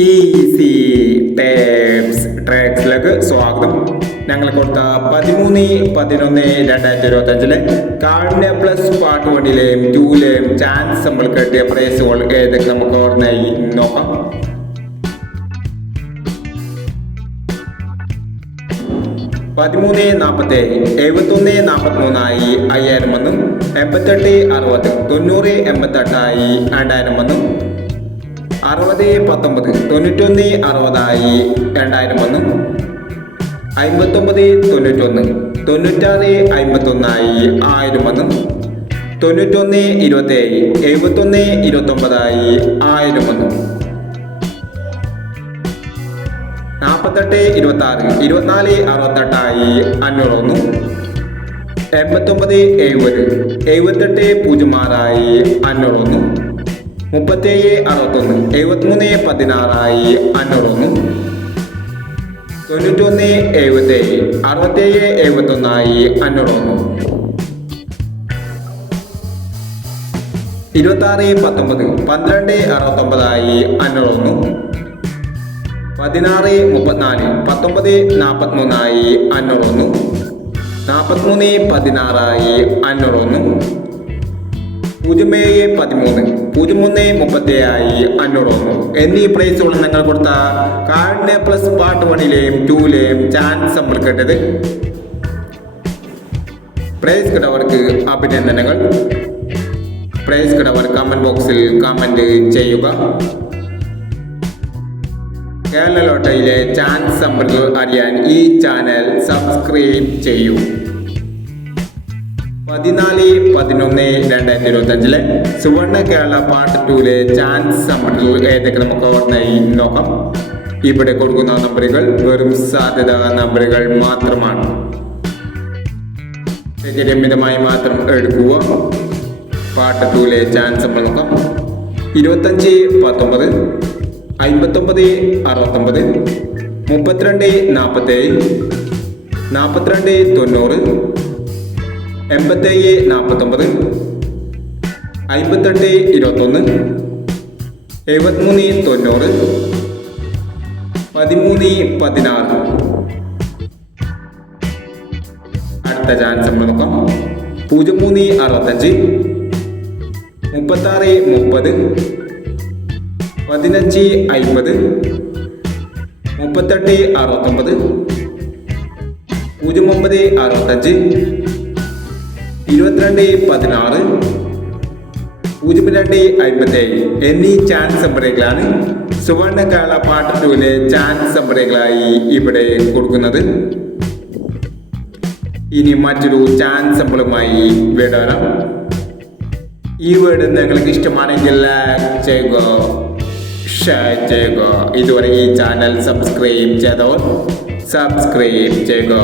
Easy tapes ട്രാക്സിലേക്ക് സ്വാഗതം. ഞങ്ങൾ കൊടുത്ത പതിമൂന്ന് പതിനൊന്ന് രണ്ടായിരത്തി ഇരുപത്തി അഞ്ചിലെ കാർഡിന്റെ പ്ലസ് പാർട്ട് വണ്ണിലെയും ടൂലെയും ചാൻസ് നമ്മൾ കിട്ടിയ പ്രൈസുകൾ ഏതൊക്കെ നമുക്ക് ഓർമ്മയായി നോക്കാം. പതിമൂന്ന് നാൽപ്പത്തി ഏഴ് എഴുപത്തൊന്ന് നാൽപ്പത്തിമൂന്നായി അയ്യായിരം വന്നും. എൺപത്തെട്ട് അറുപത് തൊണ്ണൂറ് എൺപത്തെട്ടായി രണ്ടായിരം വന്നും. അറുപത് പത്തൊമ്പത്. തൊണ്ണൂറ്റൊന്ന് അറുപതായി രണ്ടായിരം ഒന്ന് അമ്പത്തൊമ്പത് തൊണ്ണൂറ്റൊന്ന്. തൊണ്ണൂറ്റാറ് അമ്പത്തൊന്നായി ആയിരം ഒന്ന് തൊണ്ണൂറ്റൊന്ന് ഇരുപത്തേഴ്. എഴുപത്തൊന്ന് ഇരുപത്തൊമ്പതായി ആയിരം ഒന്ന് നാൽപ്പത്തെട്ട് ഇരുപത്തി ആറ് ഇരുപത്തിനാല് അറുപത്തെട്ടായി അഞ്ഞൂറ് ഒന്ന് എൺപത്തൊമ്പത് എഴുപത്. എഴുപത്തെട്ട് പൂജ്യം ആറായി അഞ്ഞൂറ് വന്നു മുപ്പത്തേഴ് അറുപത്തൊന്ന് എഴുപത്തിമൂന്ന് പതിനാറായി അഞ്ഞൂറൊന്ന്. തൊണ്ണൂറ്റൊന്ന് എഴുപത്തേഴ് അറുപത്തേഴ് എഴുപത്തൊന്നായി അഞ്ഞൂറൊന്ന്. ഇരുപത്താറ് പത്തൊമ്പത് പന്ത്രണ്ട് അറുപത്തൊമ്പതായി അഞ്ഞൂറൊന്ന്. പതിനാറ് മുപ്പത്തിനാല് പത്തൊമ്പത് നാൽപ്പത്തിമൂന്നായി അഞ്ഞൂറൊന്ന്. നാൽപ്പത്തിമൂന്ന് പതിനാറായി അഞ്ഞൂറ് വന്നു ഏഴ് പതിമൂന്ന് പൂജ്യം മൂന്ന് ആയി അഞ്ഞൂറ് വന്നു എന്നീ പ്രൈസുകൾ നിങ്ങൾ കൊടുത്ത കാർഡിനെ പ്ലസ് പാർട്ട് വണ്ണിലെയും ടൂലെയും ചാൻസ് നമ്മൾ കേട്ടത്. പ്രൈസ് കിടവർക്ക് അഭിനന്ദനങ്ങൾ. പ്രൈസ് കിടവർ കമന്റ് ബോക്സിൽ കമന്റ് ചെയ്യുക. കേരള ലോട്ടയിലെ ചാൻസ് നമ്പറുകൾ അറിയാൻ ഈ ചാനൽ സബ്സ്ക്രൈബ് ചെയ്യൂ. പതിനാല് പതിനൊന്ന് രണ്ടായിരത്തി ഇരുപത്തി അഞ്ചിലെ സുവർണ കേരള പാർട്ട് ടൂലെ ചാൻസ് ഏതൊക്കെ നമുക്ക് ഓർമ്മയായി നോക്കാം. ഇവിടെ കൊടുക്കുന്ന നമ്പറുകൾ വെറും സാധ്യത നമ്പറുകൾ മാത്രമാണ്. രമ്യതമായി മാത്രം എടുക്കുക. പാർട്ട് ടൂലെ ചാൻസ് നമ്മൾ നോക്കാം. ഇരുപത്തഞ്ച് പത്തൊമ്പത് അമ്പത്തൊമ്പത് അറുപത്തൊമ്പത് മുപ്പത്തിരണ്ട് നാൽപ്പത്തേഴ് നാൽപ്പത്തിരണ്ട് തൊണ്ണൂറ് എൺപത്തേഴ് നാൽപ്പത്തൊമ്പത് അമ്പത്തെട്ട് ഇരുപത്തൊന്ന് എഴുപത്തിമൂന്ന് തൊണ്ണൂറ് പതിമൂന്ന് പതിനാറ്. അടുത്ത ചാൻസ് നമ്മൾ നോക്കാം. പൂജ്യം മൂന്ന് അറുപത്തഞ്ച് മുപ്പത്താറ് മുപ്പത് പതിനഞ്ച് അമ്പത് മുപ്പത്തെട്ട് അറുപത്തൊമ്പത് പൂജ്യം ഒമ്പത് അറുപത്തഞ്ച് ഇരുപത്തിരണ്ട് പതിനാറ് പൂജ്യം രണ്ട് അൻപത്തേഴ് എന്നീ ചാൻസ് നമ്പറുകളാണ് സുവർണ കേരള പാർട്ട് ടൂവിലെ ചാൻസ് നമ്പറുകളായി ഇവിടെ കൊടുക്കുന്നത്. ഇനി മറ്റൊരു ചാൻസ് നമ്പറുമായി വിടാം ഈ വീട് നിങ്ങൾക്ക് ഇഷ്ടമാണെങ്കിൽ ലൈക്ക് ചെയ്യുക ഷെയർ ചെയ്യുക. ഇതുവരെ ഈ ചാനൽ സബ്സ്ക്രൈബ് ചെയ്തവർ സബ്സ്ക്രൈബ് ചെയ്യുക.